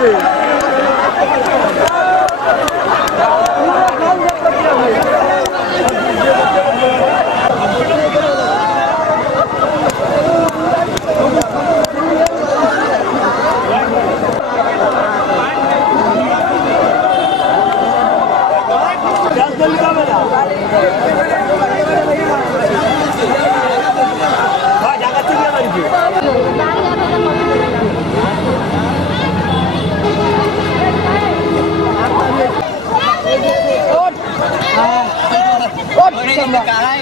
যাবে কারাই